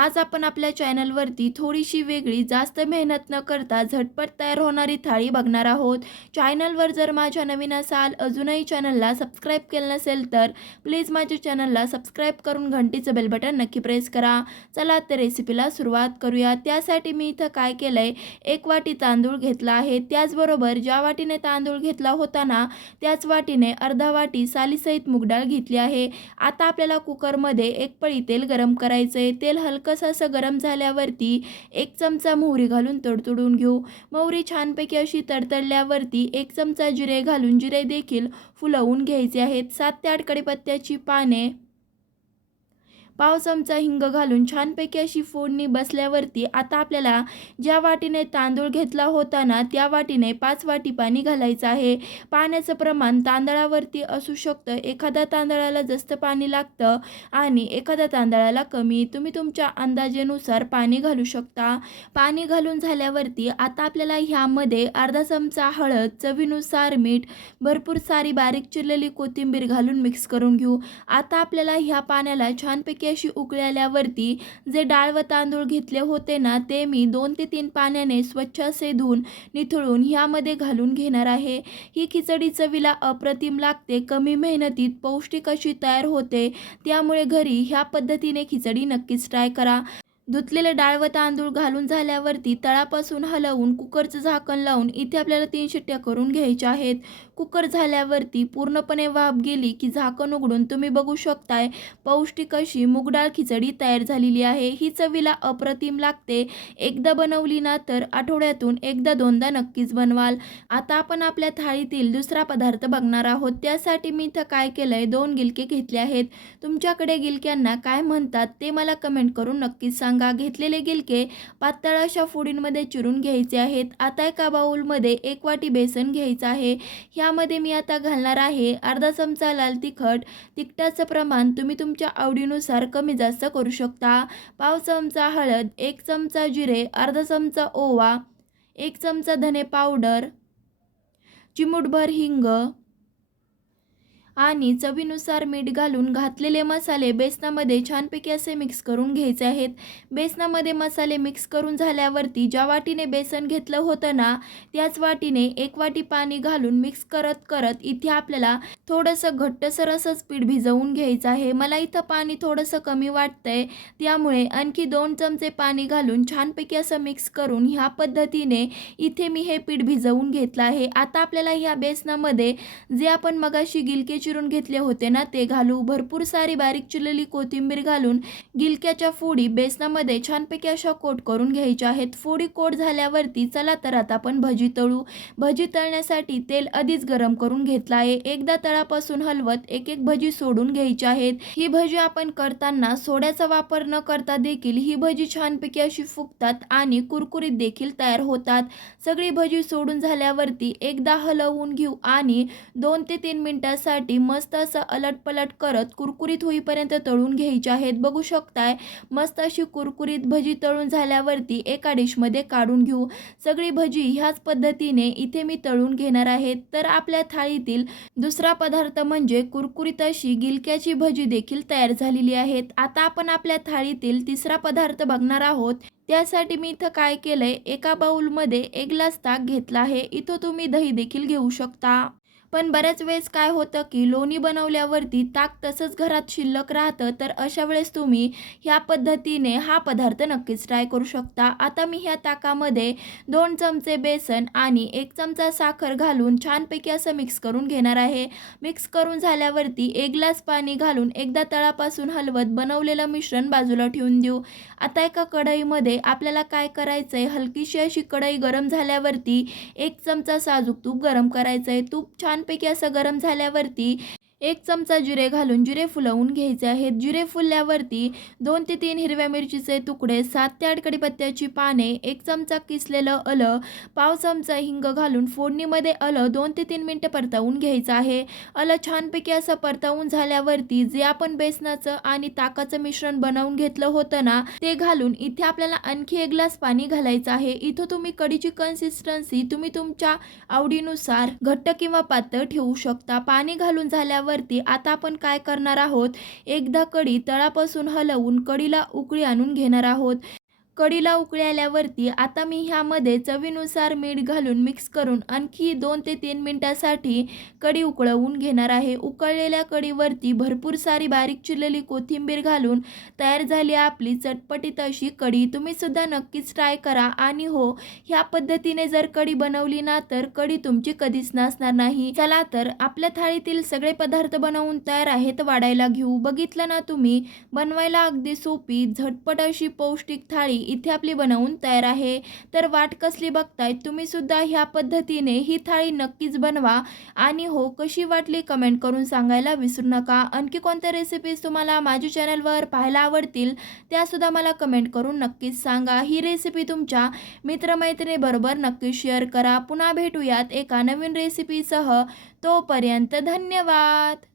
आज आपण आपल्या चॅनलवरती थोडीशी वेगळी जास्त मेहनत न करता झटपट तयार होणारी थाळी बघणार आहोत. चॅनलवर जर माझ्या नवीन असाल अजूनही चॅनलला सबस्क्राईब केलं नसेल तर प्लीज माझ्या चॅनलला सबस्क्राईब करून घंटीचं बेल बटन नक्की प्रेस करा. चला तर रेसिपीला सुरुवात करूया. त्यासाठी मी इथं काय केलं आहे एक वाटी तांदूळ घेतला आहे. त्याचबरोबर ज्या वाटीने तांदूळ घेतला होता ना त्याच वाटीने अर्धा वाटी सालीसहित मुगडाळ घेतली आहे. आता आपल्याला कुकरमध्ये एक पळी तेल गरम करायचं आहे तेल हलकं हलकंसं असं गरम झाल्यावरती एक चमचा मोहरी घालून तडतडून घेऊ. मोहरी छानपैकी अशी तडतडल्यावरती एक चमचा जिरे घालून जिरे देखील फुलवून घ्यायचे आहेत. सात ते आठ कडीपत्त्याची पाने पाव चमचा हिंग घालून छानपैकी अशी फोडणी बसल्यावरती आता आपल्याला ज्या वाटीने तांदूळ घेतला होता ना त्या वाटीने पाच वाटी पाणी घालायचं आहे. पाण्याचं प्रमाण तांदळावरती असू शकतं. एखाद्या तांदळाला जास्त पाणी लागतं आणि एखाद्या तांदळाला कमी. तुम्ही तुमच्या अंदाजेनुसार पाणी घालू शकता. पाणी घालून झाल्यावरती आता आपल्याला ह्यामध्ये अर्धा चमचा हळद चवीनुसार मीठ भरपूर सारी बारीक चिरलेली कोथिंबीर घालून मिक्स करून घेऊ. आता आपल्याला ह्या पाण्याला छानपैकी अशी उकळल्यावरती जे डाळ व तांदूळ घेतले होते ना ते मी दोन ते तीन पाण्याने स्वच्छ असे धुवून निथळून ह्यामध्ये घालून घेणार आहे. ही खिचडी चवीला अप्रतिम लागते कमी मेहनतीत पौष्टिक अशी तयार होते. त्यामुळे घरी ह्या पद्धतीने खिचडी नक्कीच ट्राय करा. धुतलेले डाळ व तांदूळ घालून झाल्यावरती तळापासून हलवून कुकरचं झाकण लावून इथे आपल्याला तीन शिट्ट्या करून घ्यायच्या आहेत. कुकर झाल्यावरती पूर्णपणे वाफ गेली की झाकण उघडून तुम्ही बघू शकताय पौष्टिक अशी मुगडाळ खिचडी तयार झालेली आहे. ही चवीला अप्रतिम लागते. एकदा बनवली ना तर आठवड्यातून एकदा दोनदा नक्कीच बनवाल. आता आपण आपल्या थाळीतील दुसरा पदार्थ बघणार आहोत. त्यासाठी मी इथं काय केलं आहे दोन गिलके घेतले आहेत. तुमच्याकडे गिलक्यांना काय म्हणतात ते मला कमेंट करून नक्कीच सांगा. घेतलेले गिलके पातळ अशा फुडींमध्ये चिरून घ्यायचे आहेत. आता एका बाऊलमध्ये एक वाटी बेसन घ्यायचं आहे. ह्या यामध्ये मी आता घालणार आहे अर्धा चमचा लाल तिखट. तिखटाचं प्रमाण तुम्ही तुमच्या आवडीनुसार कमी जास्त करू शकता. पाव चमचा हळद एक चमचा जिरे अर्धा चमचा ओवा एक चमचा धने पावडर चिमूटभर हिंग आणि चवीनुसार मीठ घालून घातलेले मसाले बेसनामध्ये छानपैकी असे मिक्स करून घ्यायचे आहेत. बेसनामध्ये मसाले मिक्स करून झाल्यावरती ज्या वाटीने बेसन घेतलं होतं ना त्याच वाटीने एक वाटी पाणी घालून मिक्स करत करत इथे आपल्याला थोडंसं घट्टसर असंच पीठ भिजवून घ्यायचं आहे. मला इथं पाणी थोडंसं कमी वाटतंय. त्यामुळे आणखी दोन चमचे पाणी घालून छानपैकी असं मिक्स करून ह्या पद्धतीने इथे मी हे पीठ भिजवून घेतलं आहे. आता आपल्याला ह्या बेसनामध्ये जे आपण मगाशी गिलके चिरून घेतले होते ना ते घालू भरपूर सारी बारीक चिरलेली कोथिंबीर घालून गिलक्याच्या फोडी बेसनामध्ये छानपैकी अशा कोट करून घ्यायच्या आहेत. फोडी कोट झाल्यावरती चला तर आता आपण भजी तळू. भजी तळण्यासाठी तेल आधीच गरम करून घेतलं आहे. एकदा तळापासून हलवत एक एक भजी सोडून घ्यायची आहेत. ही भजी आपण करताना सोड्याचा वापर न करता देखील ही भजी छानपैकी अशी फुगतात आणि कुरकुरीत देखील तयार होतात. सगळी भजी सोडून झाल्यावरती एकदा हलवून घेऊ आणि दोन ते तीन मिनिटासाठी मस्त असं अलटपलट करत कुरकुरीत होईपर्यंत तळून घ्यायचे आहेत. बघू शकताय मस्त अशी कुरकुरीत भजी तळून झाल्यावरती एका डिशमध्ये काढून घेऊ. सगळी भजी ह्याच पद्धतीने इथे मी तळून घेणार आहे. तर आपल्या थाळीतील दुसरा पदार्थ म्हणजे कुरकुरीत अशी गिलक्याची भजी देखील तयार झालेली आहेत. आता आपण आपल्या थाळीतील तिसरा पदार्थ बघणार आहोत. त्यासाठी मी इथं काय केलंय एका बाऊलमध्ये एक ग्लास ताक घेतला आहे. इथं तुम्ही दही देखील घेऊ शकता. पण बऱ्याच वेळेस काय होतं की लोणी बनवल्यावरती ताक तसंच घरात शिल्लक राहतं तर अशा वेळेस तुम्ही ह्या पद्धतीने हा पदार्थ नक्कीच ट्राय करू शकता. आता मी ह्या ताकामध्ये दोन चमचे बेसन आणि एक चमचा साखर घालून छानपैकी असं मिक्स करून घेणार आहे. मिक्स करून झाल्यावरती एक ग्लास पाणी घालून एकदा तळापासून हलवत बनवलेलं मिश्रण बाजूला ठेवून देऊ. आता एका कढईमध्ये आपल्याला काय करायचं आहे हलकीशी अशी कढई गरम झाल्यावरती एक चमचा साजूक तूप गरम करायचं आहे तूप छान छानपैकी असं गरम झाल्यावरती एक चमचा जिरे घालून जिरे फुलवून घ्यायचे आहेत. जिरे फुलल्यावरती दोन ते तीन हिरव्या मिरचीचे तुकडे सात ते आठ कडीपत्त्याची पाने एक चमचा किसलेलं आलं पाव चमचा हिंग घालून फोडणीमध्ये आलं दोन ते तीन मिनटं परतवून घ्यायचं आहे. आलं छानपैकी असं परतवून झाल्यावरती जे आपण बेसनाचं आणि ताकाचं मिश्रण बनवून घेतलं होतं ना ते घालून इथे आपल्याला आणखी एक ग्लास पाणी घालायचं आहे. इथं तुम्ही कडीची कन्सिस्टन्सी तुम्ही तुमच्या आवडीनुसार घट्ट किंवा पातळ ठेवू शकता. पाणी घालून झाल्यावर झाल्यावरती आता आपण काय करणार आहोत? एकदा कढी तळापासून हलवून कढीला उकळी आणून घेणार आहोत. कढीला उकळी आल्यावरती आता मी ह्यामध्ये चवीनुसार मीठ घालून मिक्स करून आणखी दोन ते तीन मिनटासाठी कढी उकळवून घेणार आहे. उकळलेल्या कढीवरती भरपूर सारी बारीक चिरलेली कोथिंबीर घालून तयार झाली आपली चटपटीत अशी कढी. तुम्हीसुद्धा नक्कीच ट्राय करा. आणि हो ह्या पद्धतीने जर कढी बनवली ना तर कढी तुमची कधीच नसणार नाही. चला तर आपल्या थाळीतील सगळे पदार्थ बनवून तयार आहेत वाढायला घेऊ. बघितलं ना तुम्ही बनवायला अगदी सोपी झटपट अशी पौष्टिक थाळी इथे आपली बनवून तयार आहे. तर वाट कसली बघताय तुम्ही सुद्धा ह्या पद्धतीने ही थाळी नक्कीच बनवा. आणि हो कशी वाटली कमेंट करून सांगायला विसरू नका. आणखी कोणत्या रेसिपीज तुम्हाला माझ्या चॅनलवर पाहायला आवडतील त्यासुद्धा मला कमेंट करून नक्कीच सांगा. ही रेसिपी तुमच्या मित्रमैत्रिणीबरोबर नक्कीच शेअर करा. पुन्हा भेटूयात एका नवीन रेसिपीसह तोपर्यंत धन्यवाद!